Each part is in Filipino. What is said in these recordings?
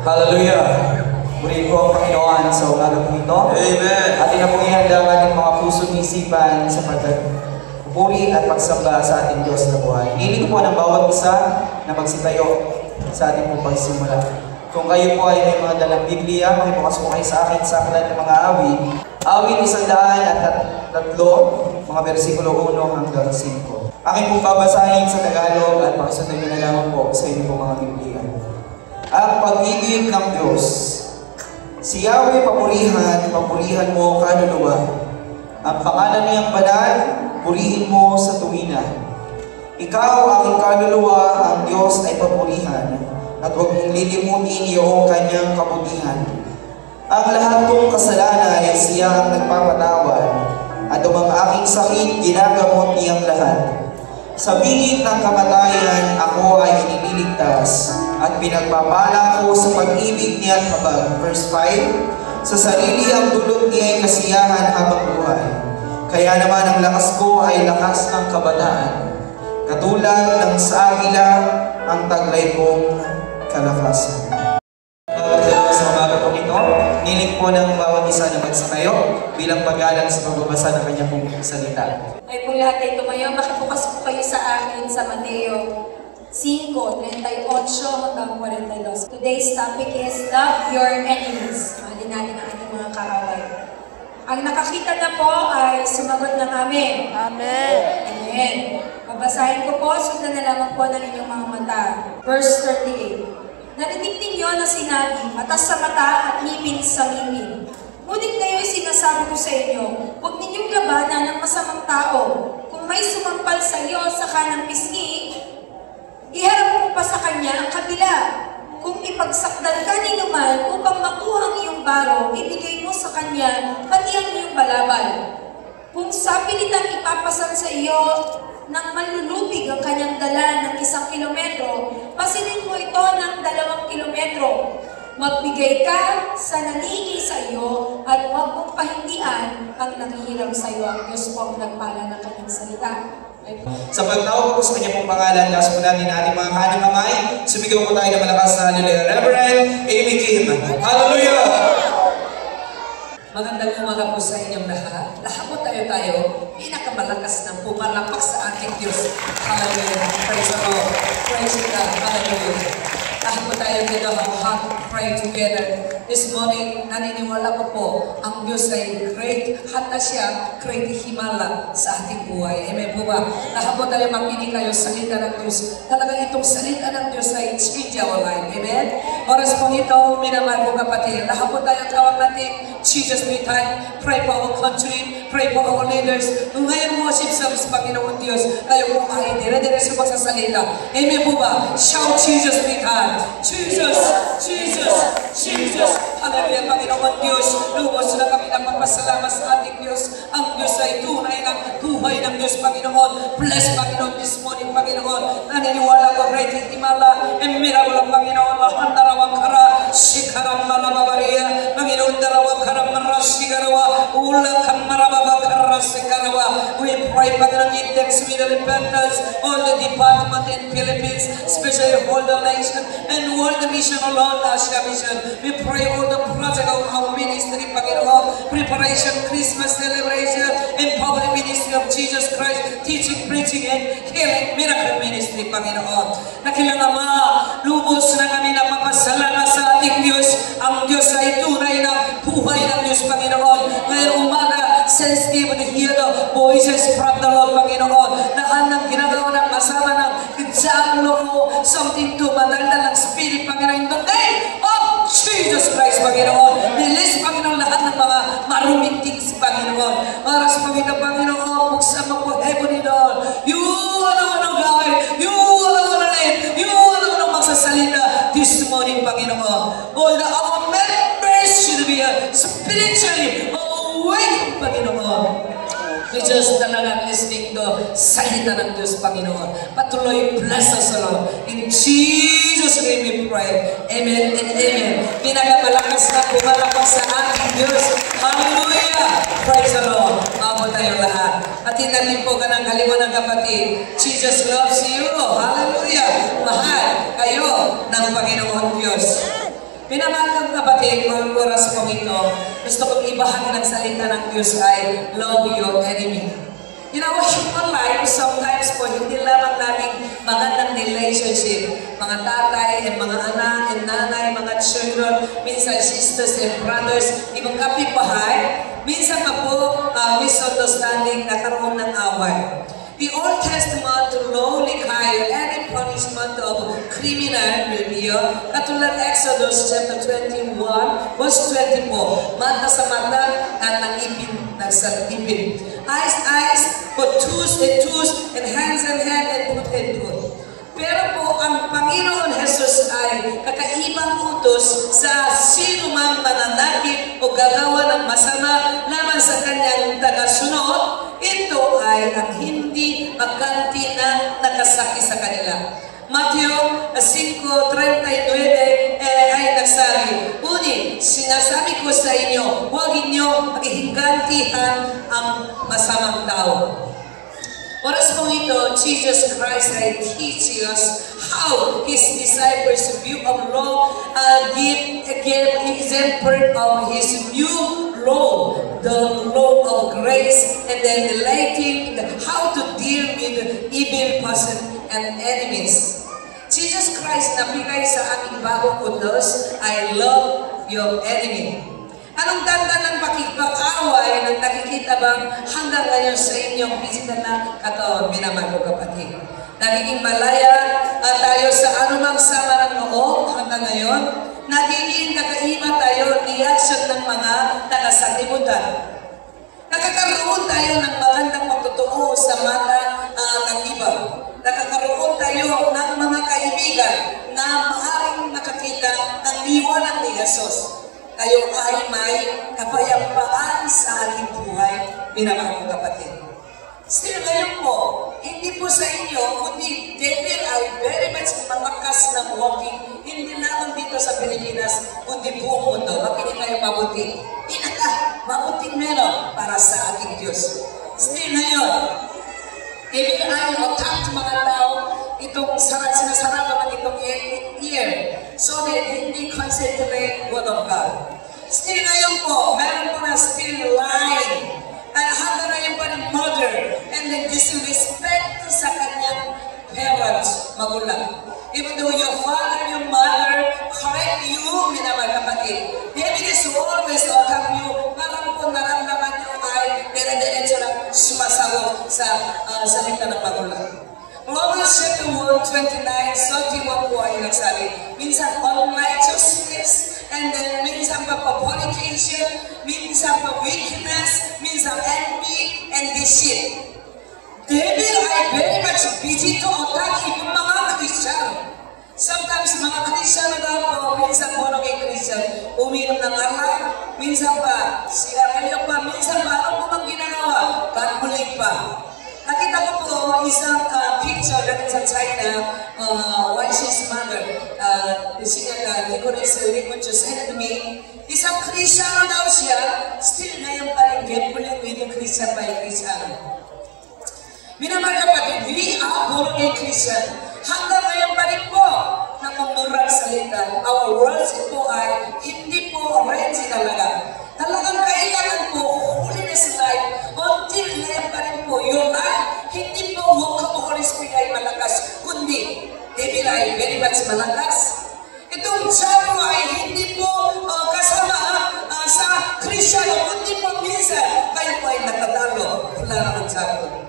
Hallelujah! Purihin po ang Panginoon sa umaga po ito. Amen! Atin na pong ihanda ang ating mga puso at isipan sa pagpupuri at pagsamba sa ating Diyos na buhay. Hiniling ko po ng bawat isa na magsitayo sa ating pong pagsimula. Kung kayo po ay may mga dalang Biblia, makibukas po kayo sa akin sa aklat ng mga awit. Awit 103, mga versikulo 1 hanggang 5. Aking pong babasahin sa Tagalog at pagsunod nyo na lamang po sa inyong mga Biblia. Ang pag-ibig ng Diyos. Si Yahweh papurihan mo kaluluwa. Ang pangalan niyang banal, purihin mo sa tuwina. Ikaw, aking kaluluwa, ang Diyos ay papurihan, at huwag mong lilimutin iyong kanyang kabutihan. Ang lahat kong kasalanan ay siya ang nagpapatawad, at ang aking sakit ginagamot niyang lahat. Sa bingit ng kamatayan, ako ay iniligtas, at pinagpapala ko sa pag-ibig niya at habag. Verse 5, sa sarili ang dulot niya ay kasiyahan habang buhay. Kaya naman ang lakas ko ay lakas ng kabataan. Katulad ng sa agila, ang taglay kong kalakasan. Sa umaga po nito, niling po ng bawat isa na magsitayo bilang pag-alang sa pagbabasa ng kanyang pong salita. Ay po lahat ay tumayo, makibukas po kayo sa akin sa Mateo 5:38 hanggang 42. Today's topic is Love Your Enemies. Mahalin natin ang ating mga kaaway. Ang nakakita na po ay sumagot ng amen. Amen. Amen. Babasahin ko po, sundan na lamang po ng inyong mga mata. Verse 38. Narinig ninyo na sinabi, mata sa mata at ngipin sa ngipin. Ngunit ngayon sinasabi ko sa inyo, huwag ninyong labanan ng masamang tao. Kung may sumampal sa iyo sa kanang pisngi, iharap mo pa sa kanya ang kabila. Kung ipagsakdan ka ni naman upang makuha ang iyong baro, ibigay mo sa kanya pati ang iyong balabal. Kung sa pilitang ipapasan sa iyo ng manlulubig ang kanyang dala ng 1 kilometro, pasilin mo ito ng 2 kilometro. Magbigay ka sa nangingi sa iyo at huwag mong pahindian ang nangihiram sa iyo. Ang Diyos po ang nagpala ng kanyang salita. Sa pagtawag po sa kanyang pong pangalan, lakas po natin ating mga kanang kamay. Sumigaw po tayo ng malakas na hallelujah. Reverend Amy Kim. Hallelujah! Magandang umaga po sa inyong lahat. Lahat po tayo pinakamalakas na pumalapak sa ating Diyos. Hallelujah. Praise the Lord. Praise God. Hallelujah. Lahat po tayo dito ang pray together. This morning, naniniwala ko po, ang Diyos ay great. Hata siya, great himala sa ating buhay. Amen po ba? Lahat po tayo makinig kayo sa salita ng Diyos. Talagang itong salita ng Diyos ay change our life. Amen? Oras po ito, minamahal po kapatid. Lahat po tayo tawag natin, Jesus may time. Pray for our country. Pray for our leaders. Ngayon worship service, Panginoon Diyos. Tayo po ay dire-diretso magsasalita. Amen po ba? Shout Jesus may time. Jesus! Jesus! Jesus! Hallelujah, Panginoon Diyos. Lubos na kami ng magpasalamat sa ating Diyos. Ang Diyos ay tunay ng buhay ng Diyos, Panginoon. Bless, Panginoon, this morning, Panginoon. Naniniwala ko, great himala, and miracle ang Panginoon. Lahan darawang kara, sikaram malababariya. Panginoon, darawang karam marasigarwa. Ulakang marababakara sikarawa. We pray, Panginoon, index with the repentance, all the department in Philippines, especially all the nation, and all the mission alone, Asia Mission. We pray all the project of our ministry, Panginoon, preparation, Christmas celebration, and public ministry of Jesus Christ, teaching, preaching, and healing, miracle ministry, Panginoon. Nakilala ma, lubos na kami na papasalamat sa ating Diyos. Ang Diyos ay tunay na buhay ng Diyos, Panginoon. Ngayong umaga, sensitive to hear the voices from the Lord, Panginoon. Lahat ng ginagawa ng kasama ng Diablo, something to madaldal ng Spirit, Panginoon. In the name of Jesus Christ, Panginoon. Release, Panginoon, lahat ng mga maruming things, Panginoon. Oras, Panginoon, buksan mo po heaven doon. You are the one of God. You are the one of life. You are the one of magsasalita this morning, Panginoon. All the our members should be spiritually awake, Panginoon. We just talagang listening to salita ng Diyos, Panginoon. Patuloy, bless us, Lord. In Jesus' name we pray. Amen and amen. Pinakamalakas na pumalakas sa ating Diyos. Hallelujah! Praise the Lord. Mabot tayo lahat. At natin po ka ng kaliwan ng kapatid. Jesus loves you. Hallelujah! Mahal kayo ng Panginoon Diyos. Minamahal kong kapatid, mga oras kong ito, gusto kong ibahagi ng salita ng Diyos ay love your enemy. You know, human life, sometimes po, hindi lamang namin magandang relationship. Mga tatay, and mga anak, and nanay, mga children, minsan sisters and brothers, ibang kapitbahay, minsan pa po, misunderstanding, nakaroon ng away. The Old Testament lowly hire any punishment of criminal review, katulad Exodus chapter 21, verse 24, mata sa mata at ng ipin sa ipin. Eyes, but tooth and tooth, and hands and hand, and foot and foot. Pero po, ang Panginoon Jesus ay kakaibang utos sa sino mang mananakit o gagawa ng masama laban sa kanyang tagasunod. Ito ay ang hindi maganti na nakasaki sa kanila. Matthew 5:39 ay nagsabi, "Ngunit sinasabi ko sa inyo, huwag inyo paghihigantihan ang masamang tao." Oras po ito, Jesus Christ ay teach us how His disciples view of law, give example of His new law, the law of grace, and then relating how to deal with evil person and enemies. Jesus Christ nabigay sa ating bagong utos ay love your enemy. Anong danda ng pakikipag-away ng nakikita bang hanggang ngayon sa inyong physical na katawan, minamahal ko kapatid? Nagiging malaya tayo sa anumang sama ng loob hanggang ngayon. Nagiging kakaiba tayo reaction ng mga taga-sanlibutan. Nakakaroon tayo ng magandang pagtutoo sa mata ng iba. Nakakaroon tayo ng mga kaibigan na maaaring nakakita ng liwanag ni Jesus. Tayo ay may kapayapaan sa ating buhay, minamahal ko kapatid. Still ngayon po, hindi po sa inyo, kundi devil ay very much malakas na walking, hindi lamang dito sa Pilipinas, kundi buong mundo. Makinig kayo mabuti. Mabuting meron para sa ating Diyos. Still ngayon, devil ay attack mga tao, itong sinasarado ng itong ear, so that hindi concentrate word of God. Still ngayon po, meron po na still lying. At hanggang ngayon pa ng mother and then disrespect sa kanyang parents, magulang. Even though your father, your mother correct you, minamahal kapatid, David is always attack you, parang po naramdaman nyo ay dire-diretso lang sumasagot sa salita ng magulang. Romans chapter 1:29, 31 po ay nagsabi, minsan unrighteousness, and then minsan pa fornication, minsan pa weakness, minsan envy, and deceit. Devil ay very much busy to attack ibang mga Christian. Sometimes mga Christian na po, minsan po naging Christian, uminom ng alak, minsan pa sigarilyo pa, minsan pa ano po bang ginagawa? Gambling pa. Nakita ko po isang picture natin sa China, Wangxi's mother, Nicodemus said to me, isang Kristiyano daw siya, still ngayon pa rin gambling with Christian by Christian. Minamahal kapatid, we are born again Christian. Hanggang ngayon pa rin po na mamurang salita. Our words po ay hindi po ready talaga. Talagang kailangan po holiness life until ngayon pa rin po your life. Hindi po walk of Holy Spirit ay malakas, kundi devil ay very much malakas. Itong diablo ay hindi po kasama sa Kristiyano, kundi po minsan kayo po ay natatalo. Wala naman diablo.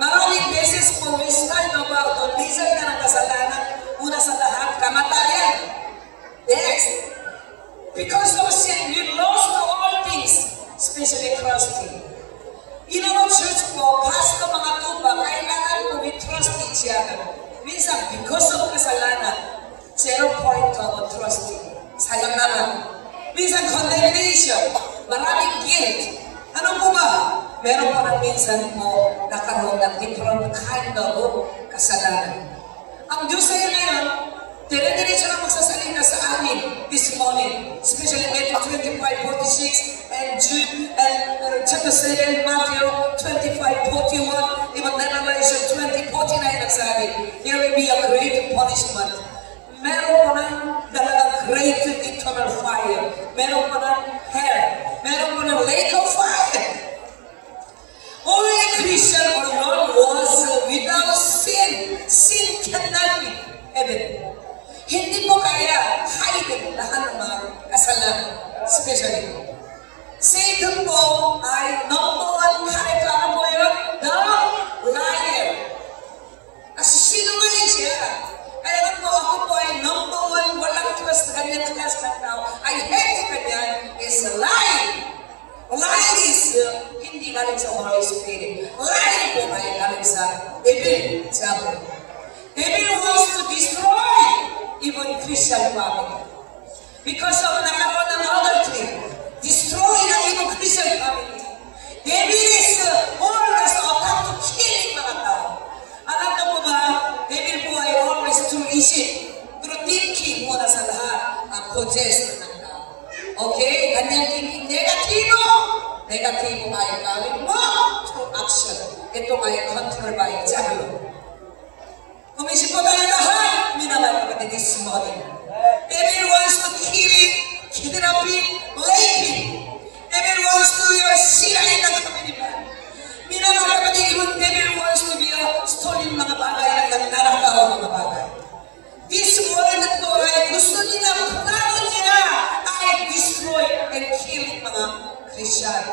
Maraming beses po we stand about the reason na ng kasalanan, una sa lahat, kamatayan. Next, because of sin, we lost all things, especially trusting. In our church po, pastor mga tuba, kailangan po we trust each other. Minsan, because of kasalanan, 0 point of trusting. Sayang naman. Minsan, condemnation, maraming guilt. Ano po ba? Meron pa ng minsan po nakaroon ng different kind of kasalanan. Ang Diyos ay ngayon, dire-diretso na magsasalita sa amin this morning, especially Matthew 25:46 and Jude and chapter 7, Matthew 25:41, even Revelation 20:49 nagsabi, there will be a great punishment. Meron po ng dalagang great eternal especially. Satan po ay number one character. Ano po yun? The liar. Kasi sinungaling siya. Kaya nga po ako po ay number one, walang trust na ganyan class ng tao. I hate sa kanya is lying. Lying is hindi galing sa Holy Spirit. Lying po ay galing sa devil. Devil wants to destroy even Christian family. Because of nakaroon ng adultery, destroy ang ibang Christian family. Devil is always attack to killing mga tao. Alam na po ba, devil po ay always through isip, through thinking muna sa lahat ang possessed ng tao. Okay? Kanyang thinking negatibo. Negatibo ay gawin mo through action. Ito ay control by devil. Kumisip po tayo lahat, minamay kapatid this morning. Devil wants to kill it, kidnapping, raping. Devil wants to sirain ang kapilipan. Minamay kapatid, even devil wants to be stolen mga bagay at nanakaw mga bagay. This world na po ay gusto niya, plano niya ay destroy and kill mga Christian.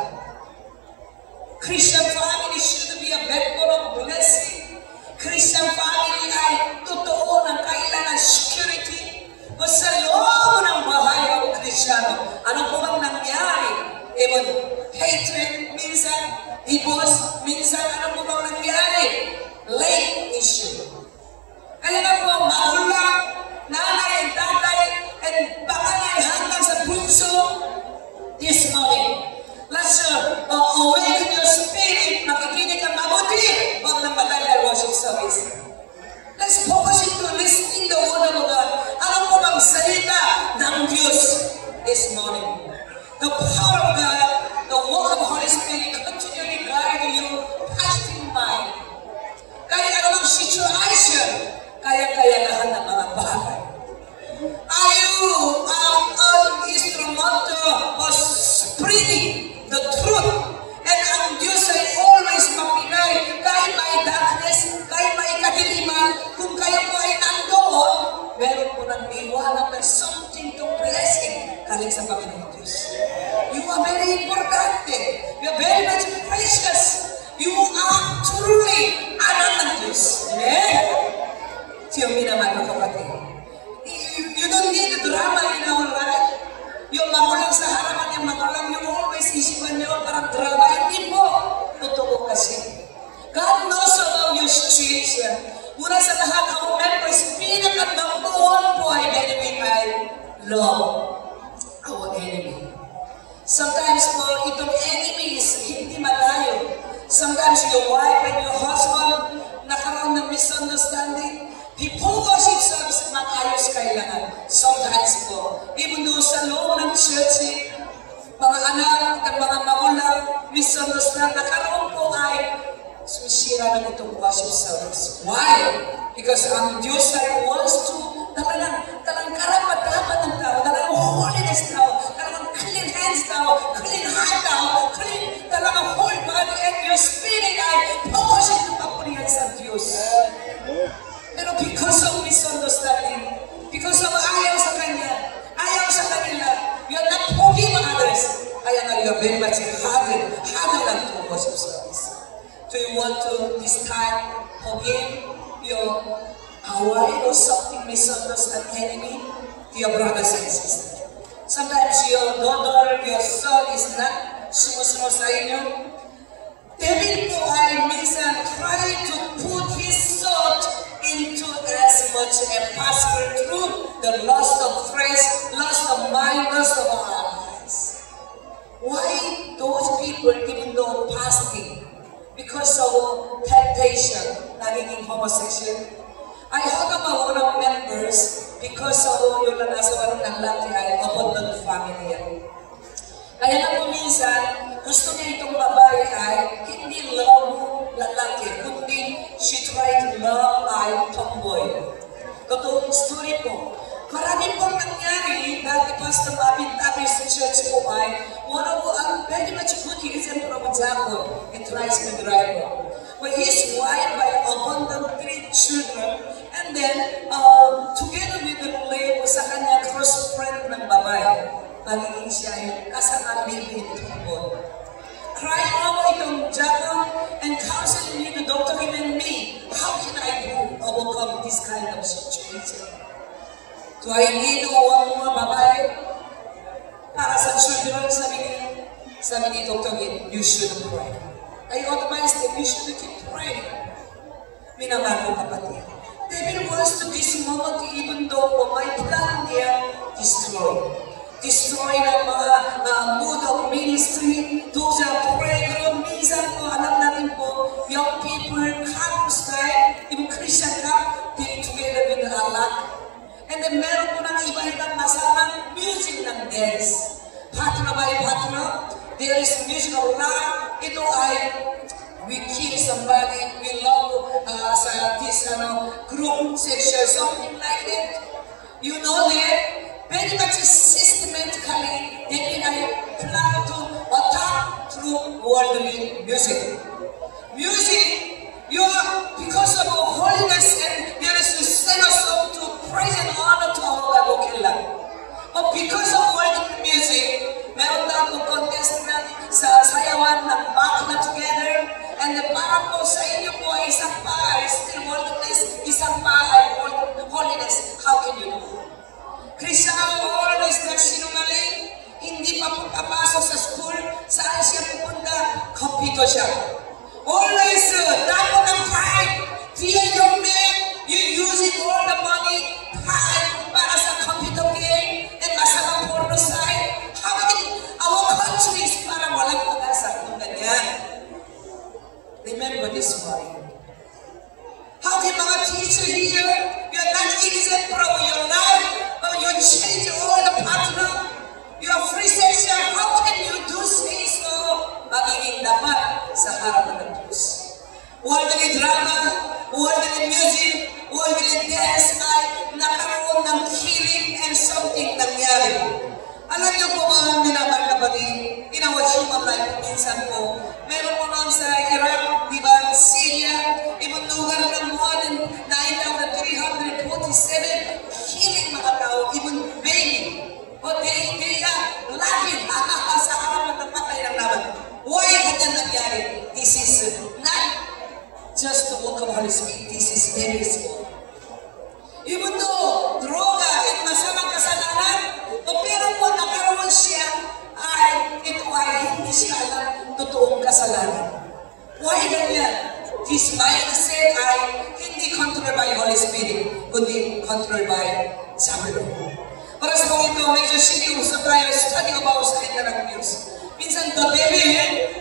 Christian family should be a backbone of blessing. Christian family ay totoo ng kailangan security. Basta loob ng bahay ng Kristiyano, ano po bang nangyari? Even hatred, minsan, divorce, minsan, ano po bang nangyari? Late issue. Kaya na po, magulang, nanay, tatay, and panganay hanggang sa bunso this morning. Let's awaken your spirit, makikinig ang mabuti, wag nang matanda worship service. Let's focus into listening the word of God. Ano po bang salita ng Diyos this morning? The power of God, the work of the Holy Spirit continually guide you, positive mind. Kaya anong situation, kaya-kaya lahat ng mga bagay. Are you an instrumental of spreading the truth? And ang Diyos ay always mapigay kahit may darkness, kahit may kadiliman. Kung kayo po ay nandoon, meron po nang iwanan ng something to blessing galing sa Panginoon Diyos. You are very important. You are very much precious. You are truly anak ng Diyos. Amen? Siya minamahal ko kapatid. You don't need drama in our life. Yung magulang sa harapan yung magulang, you always isipan nyo parang drama. Hindi po. Totoo kasi. God knows about your situation. Muna sa lahat, our members, pinaka-number one po ay enemy ay love. Our enemy. Sometimes po, itong enemy is hindi malayo. Sometimes your wife and your husband nakaroon ng misunderstanding. Before worship service, mag-ayos kailangan. Sometimes po, even though sa loob ng church, mga anak at mga magulang, misunderstand, nakaroon po ay sumisira na itong worship service. Why? Because ang Diyos ay wants to talagang karapat-dapat ng tao, talagang holiness tao, talagang clean hands tao, clean heart tao, clean, talagang whole body and your spirit ay focusing na papurihan sa Diyos. Pero because of misunderstanding, because of ayaw sa Kanya, ayaw sa kanila, you are not forgiving others. Kaya nga you are very much harder lang to worship service. Do you want to this time forgive your wife or something misunderstood enemy to your brothers and sisters? Sometimes your daughter, your son is not sumusunod sa inyo. David po ay minsan try to put his sword into as much as possible through the lust of flesh, lust of mind, lust of our eyes. Why those people, even though fasting, because of temptation, nagiging homosexual? I heard about one of members because of yung nanasawan ng laki ay abandoned family yan. Kaya na po minsan, gusto niya itong babae ay hindi love lalaki, kundi she tried to love ay tomboy. Totoong story po. Marami pong nangyari dati Pastor Mabit tabi sa church po ay one of ang very much good example of Jacob, a tricycle driver. But his wife by abandoned 3 children and then together with the labor sa kanya cross friend ng babae. Magiging siya ay Do I need one more babae? Para sa children, sabi ni Dr. Gin, you should pray. I advise them, you should keep praying. Minamahal ko kapatid. David wants to this moment, even though my plan niya, destroy ng mga mood of ministry, those are pray. Pero minsan po, alam natin po, young people, come style, even Christian ka, they together with Allah. And then meron po ng iba-ibang masamang music ng dance. Partner by partner, there is music of love. Ito ay, we kill somebody, we love sa this group section, something like that. You know that? Very much systematically, they plan to attack through worldly music. Music, you are, because of holiness and there is a sing a song to praise and honor to our God, okay lang. But because of worldly music, meron na po contest na sa sayawan ng bakla together, and the para po sa inyo po ay isang pa ay still worldliness, isang pa ay holiness. How can you know? Christian always nagsinungaling, hindi pa po papasok sa school, saan siya pupunta? Computer siya. Always, dapat ng pride. Dear young man, you're using all the money, pride, para sa computer game, and masamang porno site. How can our country is parang walang pag-asa kung ganyan? Remember this morning. How can mga teacher here, you're not exemplar of your life, but you change all the partner, your free section, how can you do say so? Magiging dapat sa harapan ng Diyos. Worldly drama, worldly music, worldly dance ay nakaroon ng healing and something nangyari. Alam niyo po ba, minamahal kapatid, in our human life, minsan po, meron po noon sa Iraq, di ba, Syria, ibang lugar ng more than 9,347 healing mga tao, even baby. But they are laughing sa harapan ng patay ng laban. Why ganyan nangyari? This is not just the work of Holy Spirit, this is very small. Even though droga at masamang kasalanan, pero po nakaroon siya ay ito ay hindi siya alam totoong kasalanan. Why ganyan? This mindset ay hindi controlled by Holy Spirit, kundi controlled by Sabelo. Para sa mga ito, medyo seryoso tayo study about sa kanya ng Diyos. Minsan the devil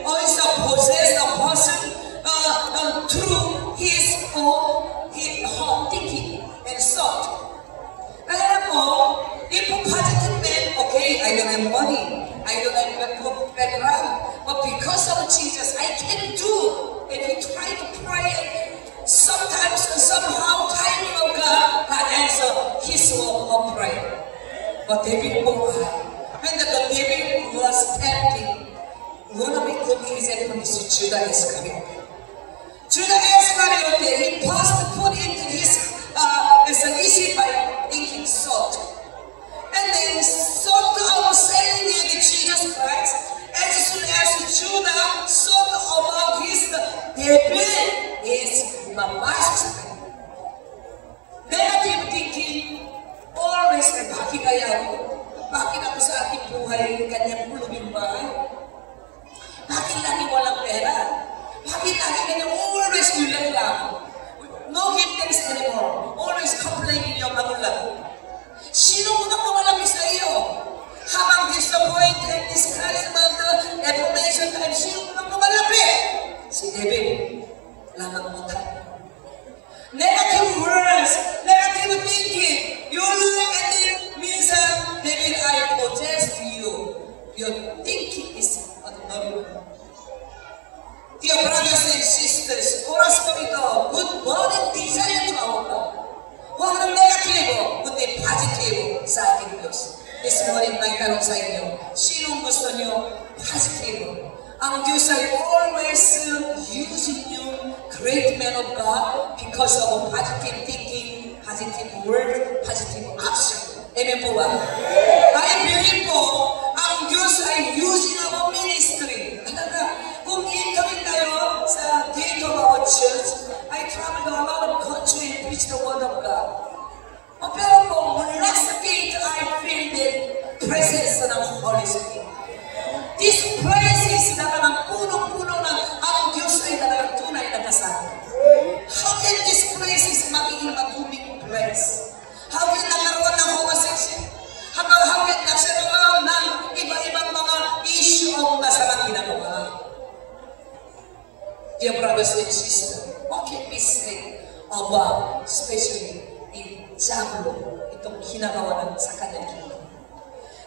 also possess a person through his own thinking and thought. Kaya po, if a positive man, okay, I don't have money, I don't have a good background, but because of Jesus, I can do. And he tried to pray. Sometimes and somehow, timing of God answer his work of prayer. But David po, when the devil was tempting, one of the good example is Judas Iscariot. Judas Iscariot, he first put into his easy by thinking salt. And then salt was selling near the Jesus Christ. As soon as Judah thought about his devil is master. Negative thinking always na bakit kaya ako? Bakit ako sa ating buhay kanyang pulubing bahay? Bakit lagi walang pera? Bakit lagi kanyang always ulang lang? No give thanks anymore. Always complaining yung magulang. Sino unang lumalaki sa iyo? Habang disappointed, discouraged about the information time, sino unang lumalaki? Si David. Lamang mo tayo. Negative words, negative thinking. You look and then minsan, David, I protest you. Your thinking is abnormal. Dear brothers and sisters, oras po ito, good morning desire to our God. Huwag ng negatibo, kundi positive sa ating Diyos. This morning, may tanong sa inyo, sinong gusto nyo positive? Ang Diyos ay always using you, great man of God, because of positive thinking, positive word, positive action. Amen po ba? I believe po, ang Diyos ay using our ministry. Talaga, kung interview tayo sa gate of our church, I travel to a lot of country and preach the word of God. Pero po, mula sa ginagawa sa kanyang kingdom.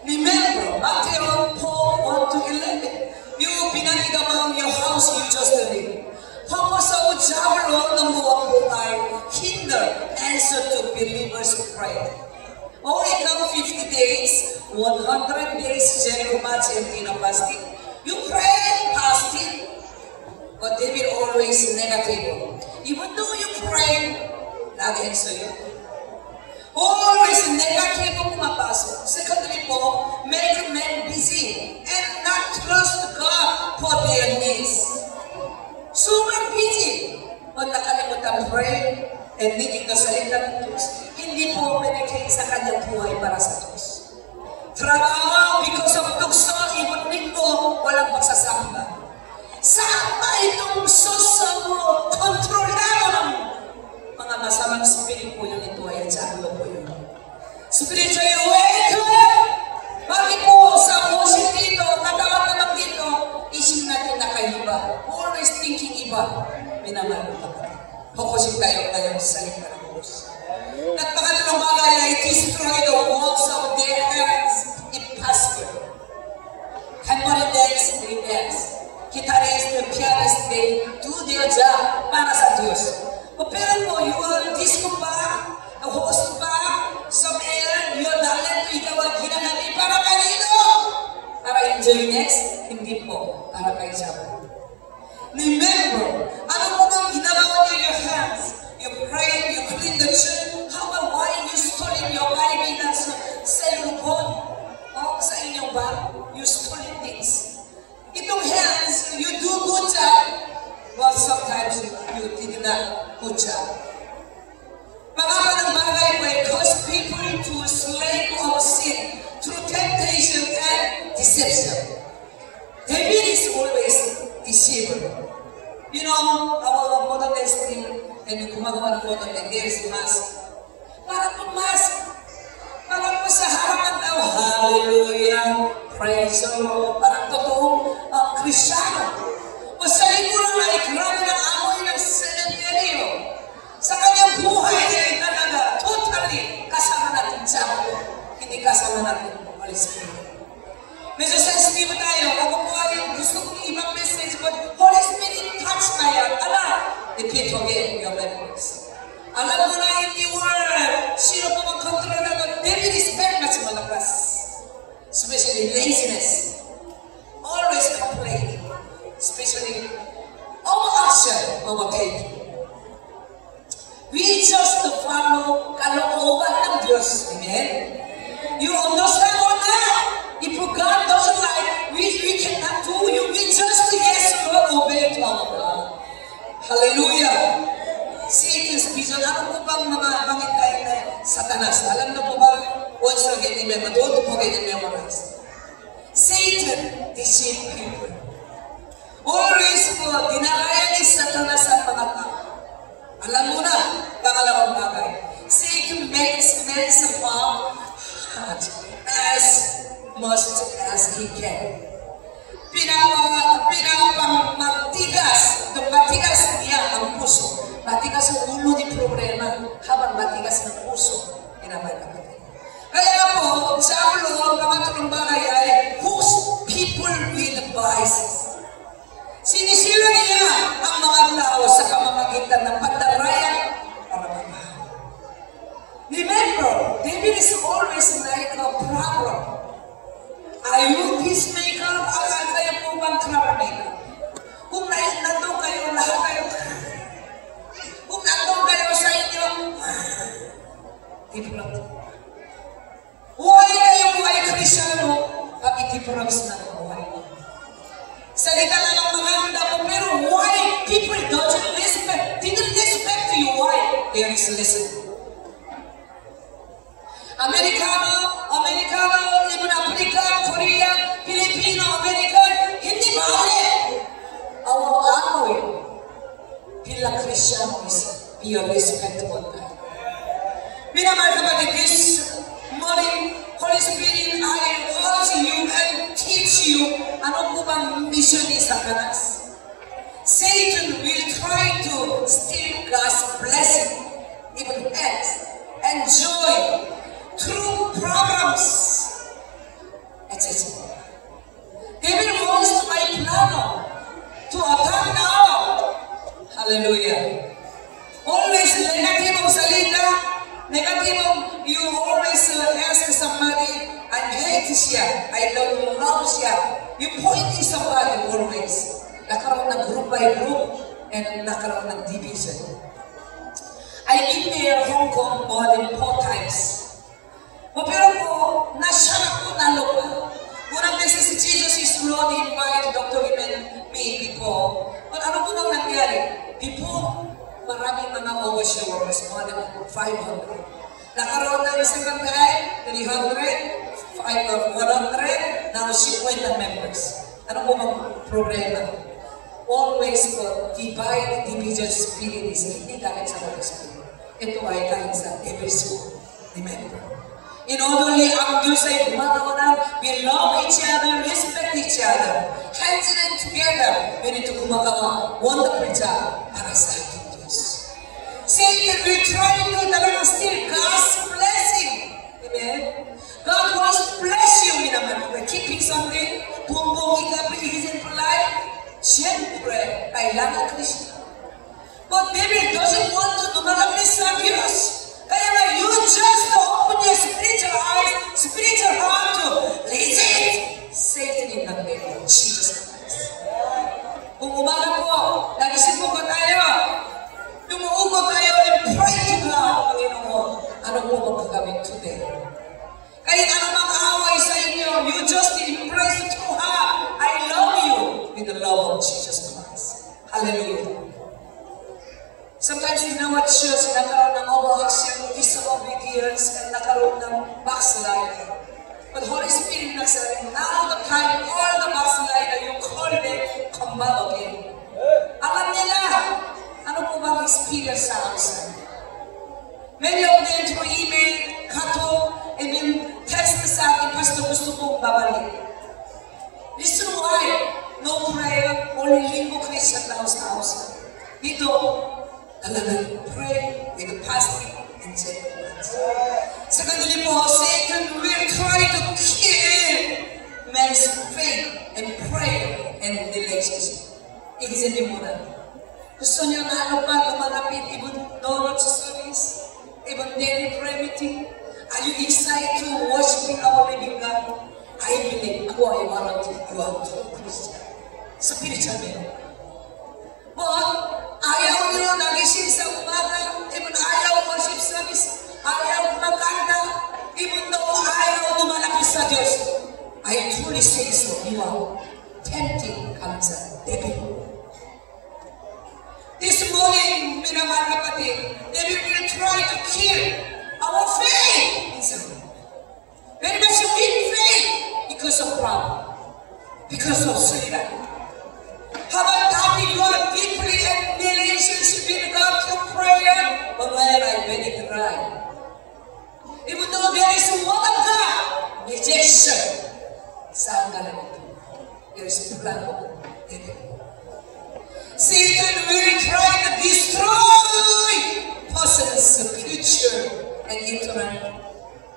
Remember, Matthew 4:1-11, yung pinagigawang your house you just live. Purpose of Diablo, number one po ay hinder answer to believers' prayer. O ikaw 50 days, 100 days, Jericho match and fasting. You pray, fasting, but they will always negative. Even though you pray, nag-answer you. Always negative ang pumapasok. Secondly po, make men busy and not trust God for their needs. Sobrang busy. Pag nakalimutan pray and reading the salita ng Diyos, hindi po medicate sa kanyang buhay para sa Diyos. Trabaho because of tukso, ibon linggo, walang pagsasamba. Saan ba itong susumo, kontrolado ng mga masamang spirit po yun, ito ay Diablo po yun. Spiritual awakening! Bakit po sa worship dito, natawag naman dito, isip natin nakahiba. Always thinking iba. Minamahal ko pa. Fokusin tayo ngayon sa salita ng Diyos. At pangatlong bagay ay destroy the walls of their hands if possible. Harmony dance, they dance. Guitarist, pianist, they do their job para sa Diyos. Pero po, you are disco ba, host ba, somewhere, your talent, ikaw ang ginagabi para kanino? Para enjoy next? Hindi po, para kay Diablo. Remember, ano mo bang ginagawa niyo your hands? You pray, you clean the church. How about why you stolen your Bible that's cellphone? O sa inyong bag, you stolen things. Itong hands, you do good job, but sometimes you did not good job. Pangalan ng bagay may cause people to slave of sin through temptation and deception. David is always deceiver. You know, our modern day still, and gumagawa ng modern day, there is mask. Parang po mask. Parang po sa harapan daw, hallelujah, praise the Lord. Parang totoong Kristyano. O sa likuran ay grabe ng amoy ng sementeryo. Sa kanyang buhay ay talaga, totally, kasama natin Diablo. Hindi kasama natin Holy Spirit. Medyo sensitive tayo. Ako po ay gusto kong ibang message, but Holy Spirit touch my heart. Repeat again your memories. Alam mo na in the world, sino po mag-control na ito? David is very much malakas. Especially laziness. Always complaining. Especially over-action, overtaking. We just follow kalooban ng Diyos. Amen? You understand or not? If God doesn't like, we cannot do you. We just, yes, Lord, obey to our God. Hallelujah! Satan's vision. Ano po bang mga pangintay na Satanas? Alam na po ba? Once again, don't forget and memorize. Satan deceives people. Always po, dinarayan ni Satanas ang mga tao. Alam mo na, pangalawang bagay. Satan makes men's heart as much as he can. Matigas niya ang puso. Matigas ang ulo ni problema habang matigas ng puso. Kaya po, Diablo, pangatlong bagay ay whose people with vices. Sinisira niya ang mga tao sa pamamagitan ng pandaraya para magmahal. Remember, David is always like a problem. Are you peacemaker? Akala kayo po bang troublemaker? Kung nandun kayo, lahat kayo. Kung nandun kayo sa inyo, different. Buhay kayo buhay Kristyano, pag-difference na buhay. Salita na ng maganda po, pero why people didn't respect you? Why? There is lesson. Americano, even African, Korean, Filipino, American, hindi mahali. Our bilang Kristyano is be a respectable guy. Minamahal kapatid, this morning, Holy Spirit, I urge you and teach you ano po bang mission ni Satanas. Satan will try to steal God's blessing, even by group and nagkaroon ng division. I've been there, Hong Kong, more than 4 times. Pero po, nasya na po nalo pa. Unang beses si Jesus is Lord invite Dr. me before. But ano po nang nangyari? Before, maraming mga overshowers, more than 500. Nakaroon ng second time, 300, 100, now 50 members. Ano po bang problema? Always po, divide, division spirit is hindi galing sa Holy Spirit. Ito ay galing sa every soul. Remember. In orderly ang Diyos ay gumagawa we love each other, respect each other. Hands in hand together, we need to gumagawa wonderful job para sa ating Diyos. Satan will try to talagang steal God's blessing. Amen? God wants to bless you, minaman. By keeping something, buong ikapigizin for life, siyempre, kailangan Kristo. But David doesn't want to tumalapis sa Diyos. Kaya nga, you just open your spiritual eyes, spiritual heart to resist Satan in the name of Jesus Christ. Kung umaga po, nagising po ko tayo, lumuugo tayo and pray to God, Panginoon, ano po magagawin today? Kahit ano mang away sa inyo, you just embrace it through heart. I love you with the love of Jesus Christ. Hallelujah. Sometimes in our church, nagkaroon ng overreaction, disobedience, and nagkaroon ng backsliding. But Holy Spirit nagsabi, now the time, all the backslider, you call them, come back again. Alam nila, ano po bang experience sa akin? Many of them through email, kato, even text sa akin, Pastor, gusto kong babalik. Reason why? No prayer, only linggo Christian daw sa house. Dito, talagang pray with the fasting and sacrifice. Secondly po, Satan will try to kill man's faith and prayer and relationship. Isipin mo na. Gusto niyo na ano pa lumalapit, even donor sa service, even daily prayer meeting. Are you excited to worship our living God? I believe ako ay warranty you are true Christian. Spiritual man. But ayaw nyo nagising sa umaga, even ayaw worship service, ayaw magkanda, even though ayaw lumalapit sa Diyos. I truly say so, you are tempting kami sa devil. This morning, minamahal kapatid, devil will try to kill our faith. Very much in faith because of problem, because of sin. How about having you are deeply in relationship with God through prayer? But when I very dry. Even though there is a word of God, rejection. Saan ka lang ito? There is a plan of God. Satan will try to destroy person's future and eternal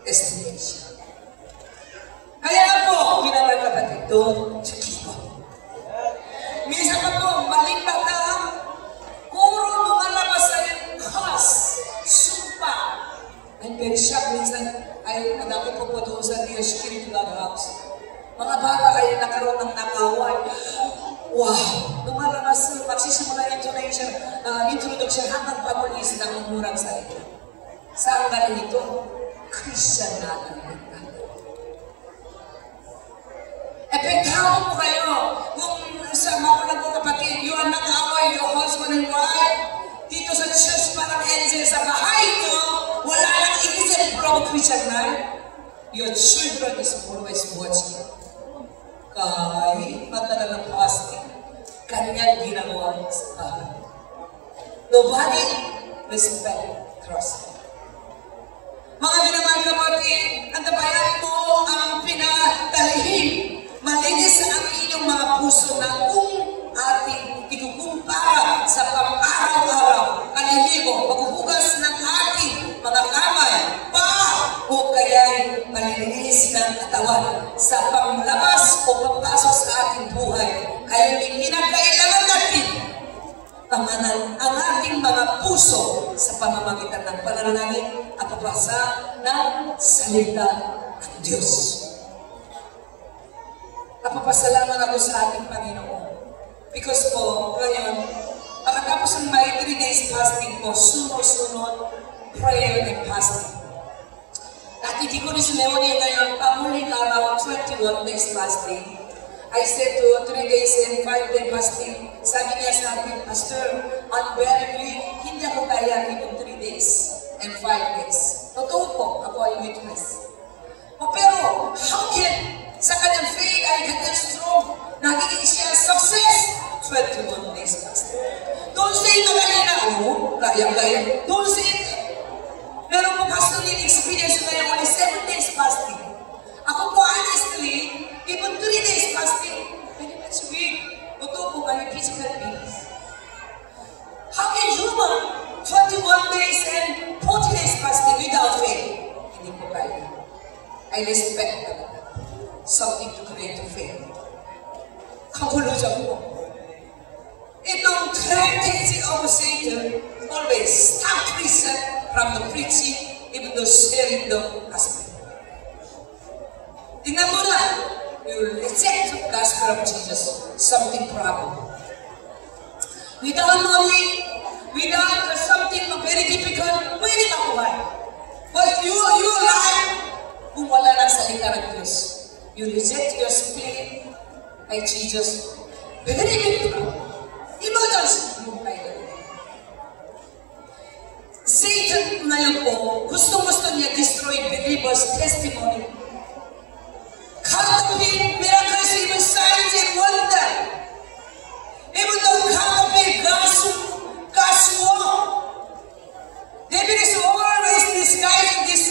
destination. Kaya po, minamahal kapatid, don't give up. Minsan pa po, maling bata, puro lumalabas sa yung khas, sumpa. I'm very shocked minsan, ay madami po po doon sa Dear Spirit God House. Mga bata ay nakaroon ng nakaway. Wow! Lumalabas, magsisimula introduction hanggang pamulis ng umurang salita. Saan galing ito? Christian natin. Epektado po kayo kung sa mga kapatid, you are nag-away, your husband and wife, dito sa church parang angel sa bahay nyo, wala lang inisip from Christian life. Your children is always watching. Kahit matagal ng fasting, kanyang ginagawa sa bahay. Nobody respect, trust. Mga minamahal kapatid, ang tabayan mo ang pinatalihin. Malinis ang inyong mga puso na kung ating ikukumpara sa pang-araw-araw, kaliligo, paghuhugas ng ating mga kamay, pa o kaya'y malilinis ng katawan sa panglabas o pagpasok sa ating buhay. Kaya hindi kinakailangan natin pamanan ang ating mga puso sa pamamagitan ng pananalangin at pagbasa ng salita ng Diyos. Napapasalamat ako sa ating Panginoon. Because po, ngayon, pagkatapos ng may 3 days fasting po, sunod-sunod, prayer and fasting. At hindi ko rin si Leonie ngayon, pamuling araw, 21 days fasting. I said to 3 days and 5 day fasting, sabi niya sa akin, Pastor, I'm very weak, hindi ako kaya even 3 days and 5 days. Totoo po, ako ay witness. Pero, how can, sa kanyang faith ay kanyang strong, nagiging siya success, 21 days fasting. Don't say ito kanina, kaya. Don't say it. Meron po pastor din experience na yung only 7 days fasting. Ako po honestly, even 3 days fasting, very much weak. Totoo po kami physical beings. How can human 21 days and 40 days fasting without faith? Hindi po kaya. I respect talaga. Something to create faith. Conclusion po. Itong strategy of Satan always stop Christian from the preaching, even though sharing the gospel. Tingnan mo na, you reject the gospel of Jesus, something problem. Without money, without something very difficult, pwede makuhay. But you life, kung wala ng salita ng Diyos, you reject your spirit by Jesus, very big problem. Emergency yung kaya. Satan ngayon po, gusto niya destroy believers' testimony. Counterfeit miracles, even signs and wonder. Even though counterfeit God's work, David is always disguising this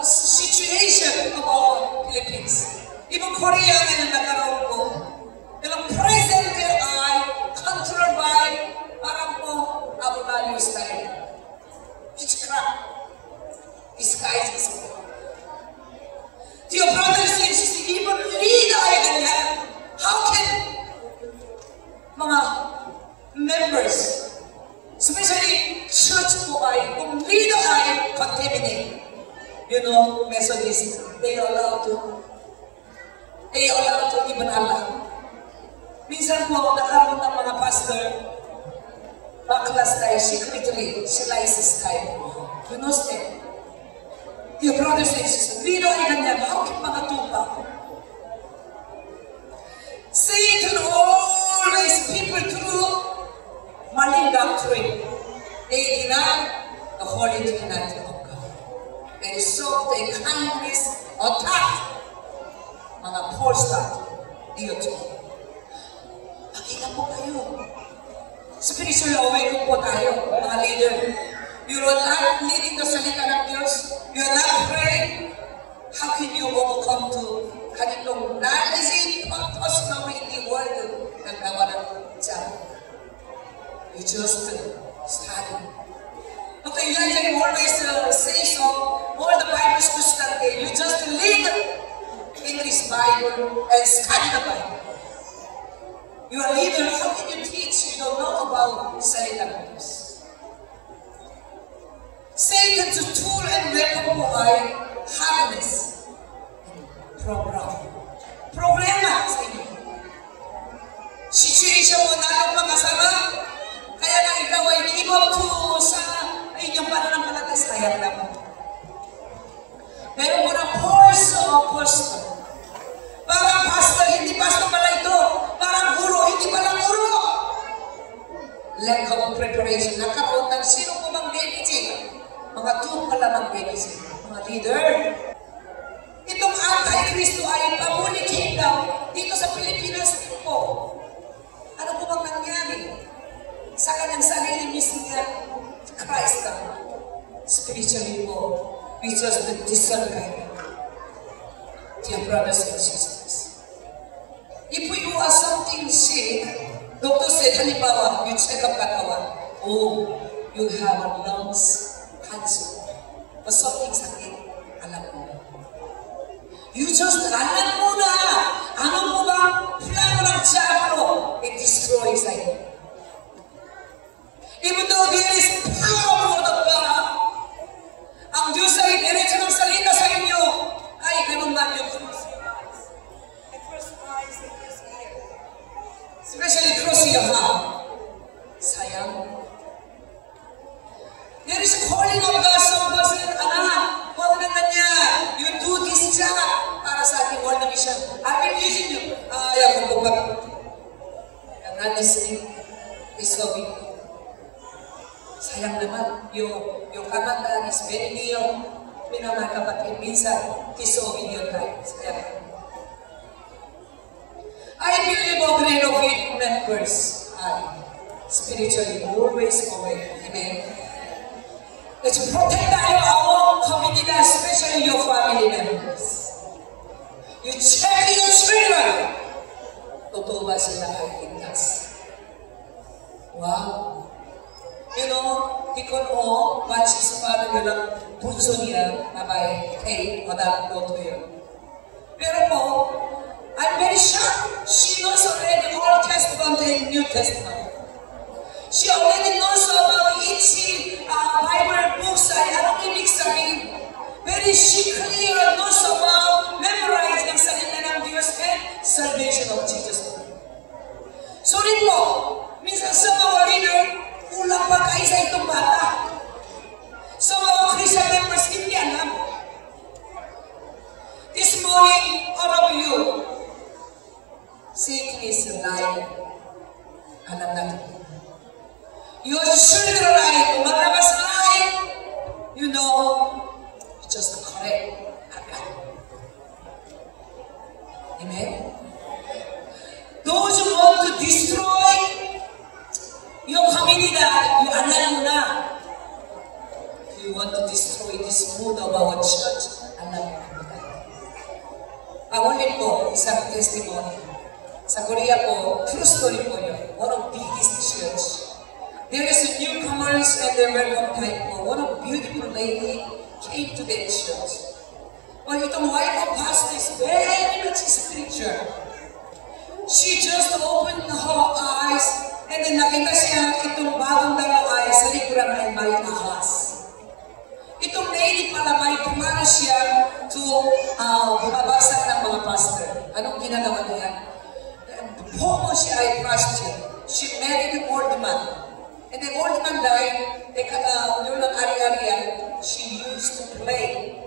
situation of our Philippines. Even Korea ngayon nagkaroon po. Ilang present there ay controlled by parang po Abu Dhabi style. Witchcraft. Disguises. Dear brothers and sisters, even leader ay ganyan. How can mga members, especially church po ay, kung leader ay contaminate, you know, Methodist, they allow to even allow. Minsan po, nakaroon ng mga pastor, baklas tayo, secretly, slices tayo. You know, step. Dear brothers and sisters, leader ay ganyan, bakit mga tupa? Satan always people through maling doctrine. They deny the Holy Trinity of God. And so they kindness attack mga false doctrine. Dear children. Makita po kayo. Spiritual awakening po tayo, mga leader. You are not leading the salita ng Diyos. You are not praying. How can you overcome to kanitong knowledge purpose na in the world ng kawalan dyan? You just study. Dr. Elijah always say so, all the Bible schools that day, you just read English Bible and study the Bible. You are leader, how can you teach? You don't know about salita ng Diyos. Satan's tool and weapon po ay happiness. Problema sa inyo. Situation mo na ang mga sama, kaya na ikaw ay give up to sa inyong pananampalataya, sayang na mo. Meron mo ng person. Parang pastor, hindi pastor pala ito. Parang guro, hindi pala guro. Lack of preparation. Nagkaroon ng sino po bang babysitting? Mga two pala ng babysitting. Mga leader. Itong anti-Kristo ay pamulikin daw dito sa Pilipinas po. Ano po bang nangyari? Sa kanyang sarili mismo niya, Christ ang spiritually po. We just discern kayo. Dear brothers and sisters. If you are something sick, doctor said, halimbawa, you check up katawan. Oh, you have a lungs cancer. Or something sakit, alam mo. You just alam mo na. Ano mo ba? Plano ng diablo. It destroys sa'yo. Even though there is power of God, ang Diyos ay diretso ng salita sa inyo. Ay, ganun man yung crucifix. The first eyes and first ear. So tanggapin. Minsan, disobedient tayo. I believe of renovate members are spiritually always awake. Amen. Let's protect our community, especially your family members. You check your children. Totoo ba sila ay ligtas? Wow. You know, Tikon O, once his father yun ang punso niya, abay, hey, madam, go to you. Pero po, I'm very shocked. She knows already Old Testament and New Testament. She already knows about each Bible books ay anong ibig sabihin. Very she clear knows about memorizing ang salita ng Diyos and salvation of Jesus. So rin po, minsan sa mga leader, kulang pa kayo sa itong bata. Sa mga Christian members, hindi alam. This morning, all of you, sickness and lying. Alam natin. Your children are lying. Maglabas na lying. You know, just correct. Amen? Those who want to destroy your community, you alam mo na. If you want to destroy this mood of our church, alam mo na. Pangulit po, isang testimony. Sa Korea po, true story po yun. One of the biggest church. There is a newcomers and they welcome type po. One of beautiful lady came to that church. Well, itong wife of pastor is very much spiritual. She just opened her eyes and then nakita siya itong bagong dalawang eyes sa likuran ay may ahas. Itong lady pala may pumano siya to bumabasag ng mga pastor. Anong ginagawa niya? Before siya ay prostitute, she married an old man. And the old man died, yun ang ari-arian, she used to play.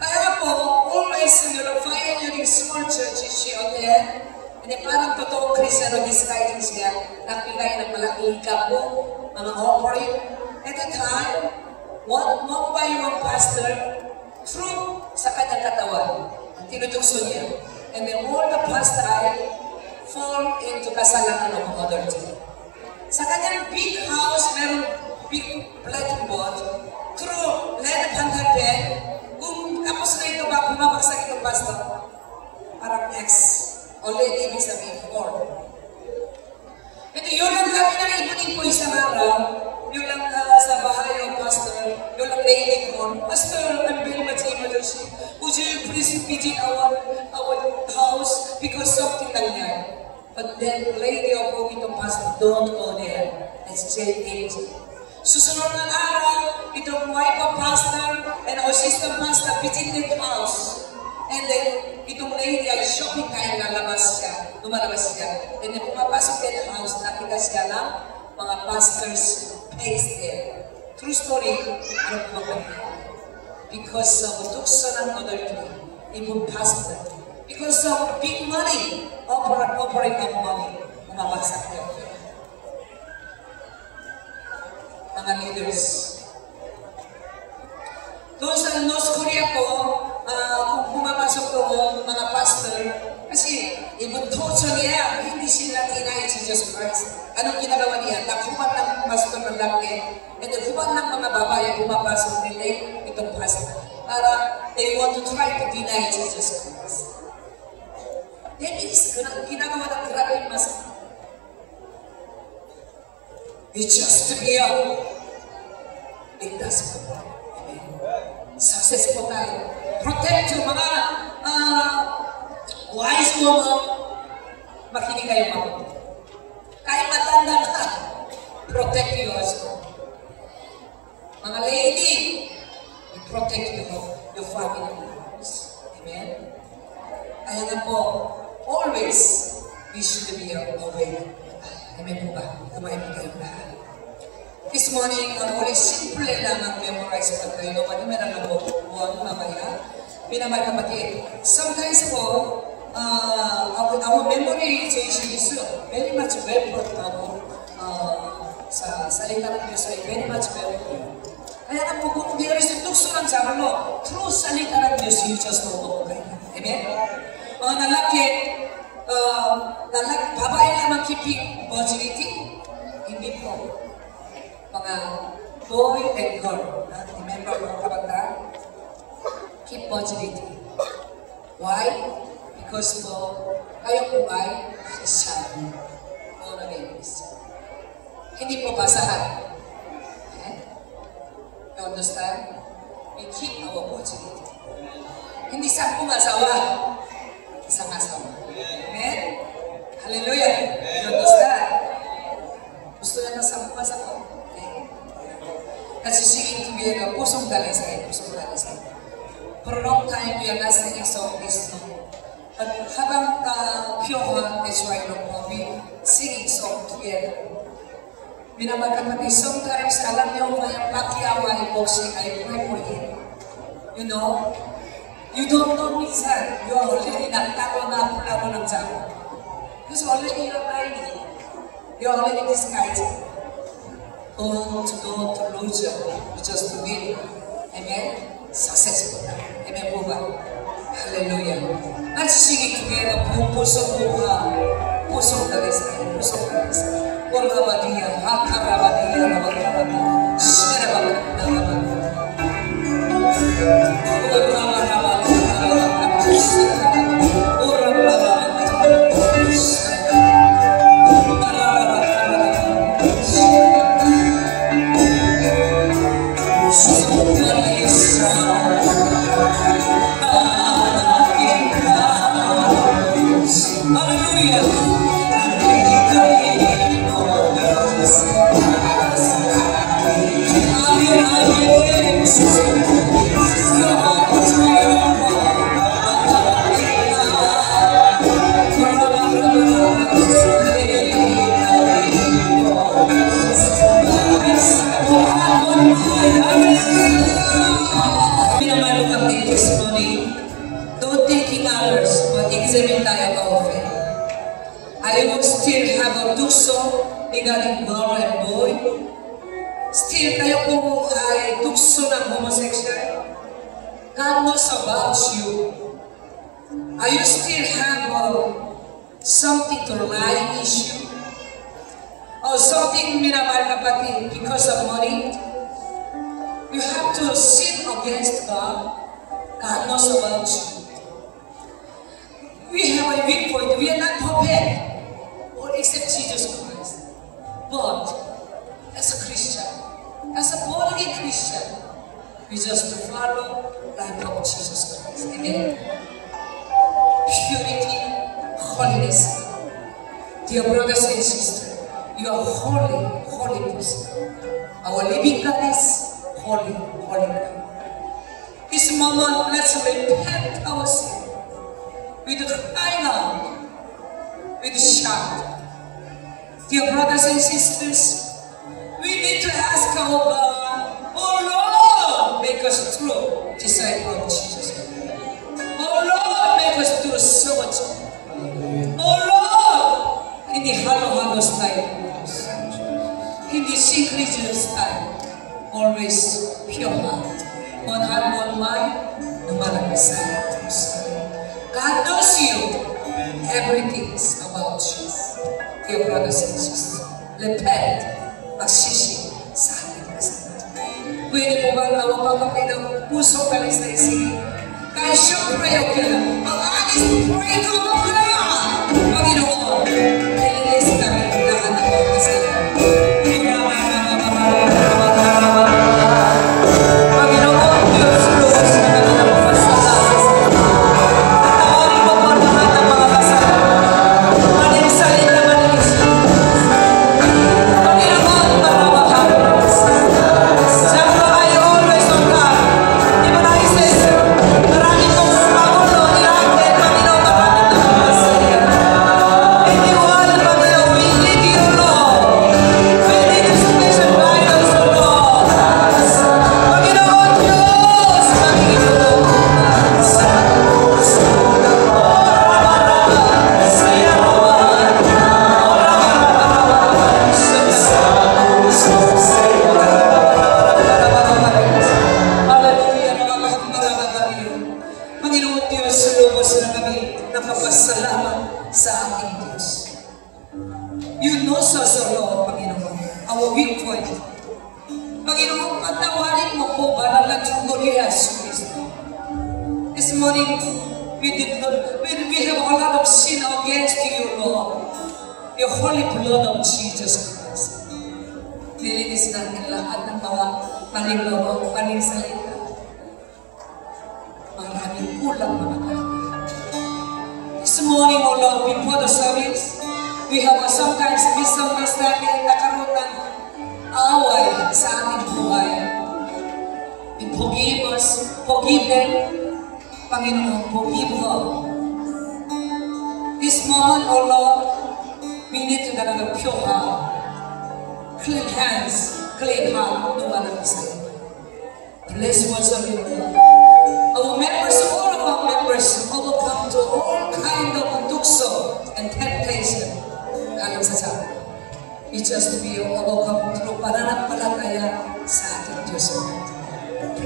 Kaya po, always pioneering small churches siya attend. And then parang totoong Christian disguising siya, nakilay ng malaking kapo, mga offering. At the time, one by one pastor, through sa kanyang katawan, tinutukso niya. And then all the pastor fall into kasalanan of adultery. Sa kanyang big house, meron big blackboard, through lead pantal pen, kung tapos na ito ba, bumabagsak itong pastor, parang X. Already ibig sabihin, 4. Ito, yun lang kami nang ipunin po isang araw, yun lang sa bahay ng pastor, yun lang lady ko, Pastor, I'm very much emergency. Would you please visit our house because something like that? But then, lady of itong pastor, don't go there. Let's stay empty. Susunod ng araw, itong wife of pastor and our sister pastor visit the house. And then, itong lady ay shopping kaya lumalabas siya. And then, pumapasok din ang house, nakita siya ng mga pastor's face there. True story, ano po ba? Because of tukso ng adultery, ibang pastor. Because of big money, operate of money, umabagsak yun. Mga leaders. Doon sa North Korea po, kung pumapasok doon mga pastor, kasi ibuntoso niya, hindi sila tinay si Jesus Christ. Anong ginagawa niya? Nakupan ng pastor ng laki, and then kupan ng mga babae pumapasok nila itong pastor. Para they want to try to deny Jesus Christ. Then it is ginagawa ng grabe mas. It's just to be ligtas po. Success po tayo. Protect yung mga wise woman. Makinig kayo mga. Kahit matanda ka, protect your husband. Mga lady, protect your family members. Amen? Kaya na po, always, we should be awake. Amen po ba? Kumain po kayo lahat. This morning, ang ulit simple lang ang memorize sa kayo. Mali meron lang po buwan mamaya. Pinamay kapatid. Sometimes po, our memorization is very much well brought sa salita ng Diyos ay very much well brought. Kaya ang kung di rin tukso lang sa mo, true salita ng Diyos, you just know mo. Okay? Amen? Mga lalaki, babae lamang keeping virginity, hindi po. Mga boy and girl, remember mga kabataan, keep virginity. Why? Because po, kayo po ay Christian. All of it is. Hindi po basahan. Okay? You understand? We keep our virginity. Hindi sa kung asawa. Isang asawa. Amen? Hallelujah. You understand? Gusto na sa kung asawa. Okay? Kasi singing together, pusong dalisay. Pusong dalisay. For a long time, we are not singing song this song. At habang pure Israel po, we singing song together. Minamagkapatid, sometimes alam niyo kung yung pakiaway boxing, I pray for him. You know, you don't know minsan, you are already nagtako na ako ng tao. Because already you're tiny. You're already disguised. Don't lose you, just to win. Amen? Successful na. Amen po ba? Hallelujah. Let's sing it together. Pusong dalisay. Pusong dalisay. Orabadiya, Hakarabadiya, Rabagabadiya, Sherabagabadiya. Don't taking others, but examine tayo ka-often. I will still have a tukso regarding girl and boy. Still kayo po ay tukso ng homosexual. God knows about you. Are you still have something to lie issue? Or something minamahal kapatid because of money? You have to sin against God. God knows about you. We have a weak point. We are not perfect, or except Jesus Christ. But as a Christian, as a born-again Christian, we just follow the life of Jesus Christ. Amen. Purity, holiness. Dear brothers and sisters, you are holy person. Our living God is holy God. This moment, let's repent our sin with crying out, with shout. Dear brothers and sisters, we need to ask our God, oh Lord, make us true disciples of Jesus. Oh Lord, make us do so much. Oh Lord, hindi halo-halo style, hindi secret style, always pure heart. One heart, one mind, no matter the size. God knows you. Everything is about you. Dear brothers and sisters, repent, magsisi sa ating kasalanan. Pwede po ba nawapagpapay ng pusong kalisay sige? Kaya siyempre yung kailan, ang anis, pray ko mo na! Panginoon, nililis kami lahat ng mga kasalanan. Marami kong magulo, nilakit, Panginoon, marami Panginoon Diyos, lubos na kami napapasalamat sa aking Diyos. You know us, Lord, Panginoon, our weak point. Panginoon, patawarin mo po banal na tungkol ni Jesus Cristo. This morning, we have a lot of sin against you, Lord. Your holy blood of Jesus Christ. Nilinis natin lahat ng mga maling loob, maling salita. Maraming kulang mga kapatid. This morning, O Lord, before the service, we have sometimes misunderstanding, nakaroon ng away sa ating buhay. We forgive them, Panginoon, forgive her. This moment, O Lord, we need to have a pure heart, clean hands, clean heart, no matter the same. Bless once of you, Lord. Our members, all of our members, overcome to all kind of tukso and temptation. Galing sa sabi. We just be overcome through pananampalataya sa ating Diyos.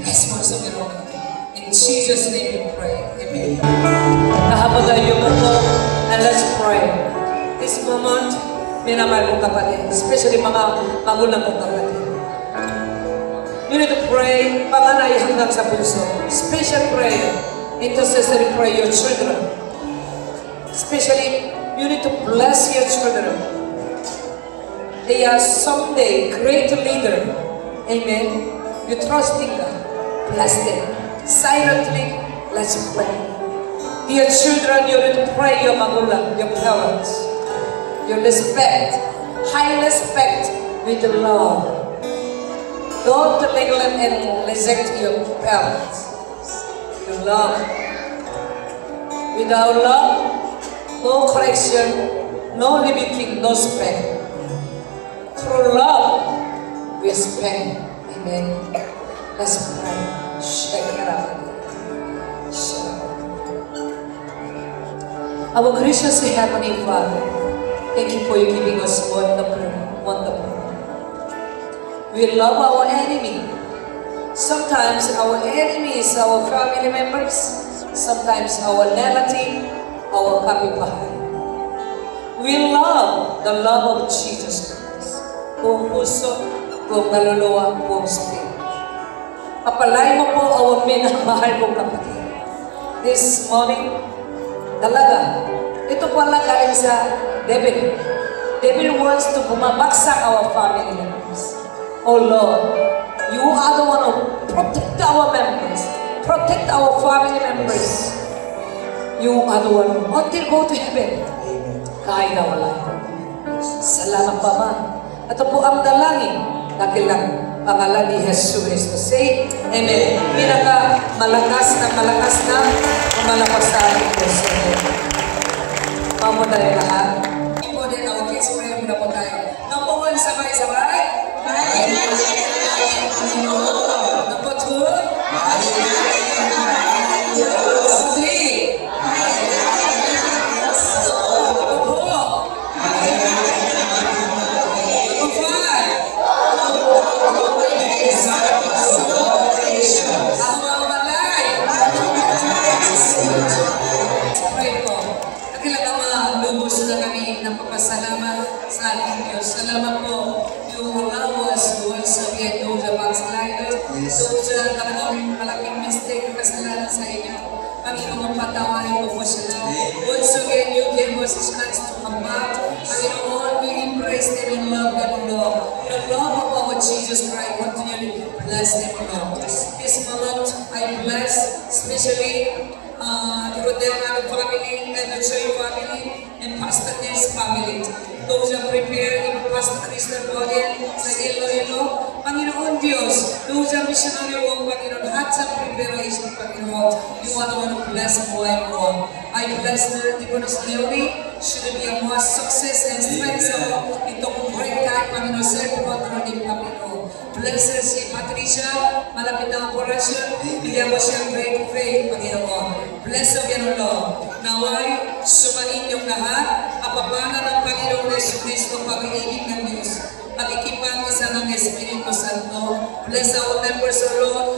Bless once of you, Lord. In Jesus' name we pray. Amen. Nahabagayo mo po, and let's pray. This moment, minamahal kong kapatid, especially mga magulang kong kapatid. You need to pray, panganay hanggang sa puso. Special prayer, intercessory prayer, your children. Especially, you need to bless your children. They are someday great leader. Amen. You trust in God. Bless them. Silently, let's pray. Dear children, you need to pray your magulang, your parents. You respect, high respect with love. Don't neglect and reject your parents. You love. Without love, no correction, no limiting, no respect. Through love, we respect. Amen. Let's pray. Shake it up. Our gracious Heavenly Father, thank you for you giving us wonderful. We love our enemy. Sometimes our enemy is our family members. Sometimes our relative, our kapitbahay. We love the love of Jesus Christ. Buong puso, buong kaluluwa, buong spirit. Papalay mo po our minamahal kong kapatid. This morning, talaga, ito pala galing sa devil. Devil wants to bumabagsak our family members. Oh Lord, you are the one who protect our members, protect our family members. You are the one who until go to heaven. Kahit na wala. Salamat pa man. Ito po ang dalangin na kilang pangalan ni Jesus Cristo. Say, Amen. Malakas na kumalakas sa ating Diyos. Mamo tayo lahat. Ito din ang kids prayer muna po tayo. Number 1, sabay-sabay. Number 2. Salamat po. You allow us to once again know the backslider. Those na talagang malaking mistake kasalanan sa inyo. Panginoon, patawarin po po sila. Once again, you gave us a chance to come back. Panginoon, we embrace them and love them, Lord. The love of our Jesus Christ continually bless them, Lord. This moment, I bless especially the Rodel family and the Choy family and Pastor Nels family. Those are prepared in Pastor Christian Rodel sa Iloilo. Panginoon Diyos, those are missionary work, Panginoon, at sa preparation, Panginoon. You are the one who bless more and more. I bless the Deaconess Leonie. Should be a more success and strength sa itong great time, Panginoon, sa patron ni Panginoon. Bless her si Patricia, malapit na operasyon. Bigyan mo siya great faith, Panginoon. Bless her, Lord. Naway, sumain yung lahat. Kapapana ng Panginoon Yesu Cristo, pag-ibig ng Diyos. Pag-ikipan isa ng Espiritu Santo. Bless our members, O Lord.